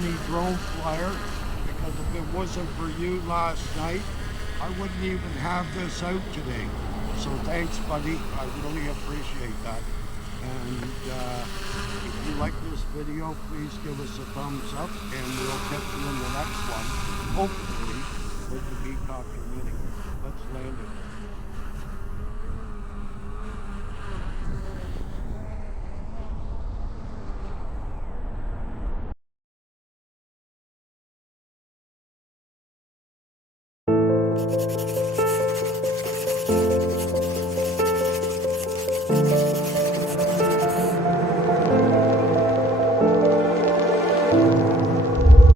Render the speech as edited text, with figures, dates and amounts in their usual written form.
Johnnie drone flyer, because if it wasn't for you last night, I wouldn't even have this out today. So thanks, buddy. I really appreciate that. And if you like this video, please give us a thumbs up, and we'll catch you in the next one, hopefully with the VCOPTER Mini. Let's land it.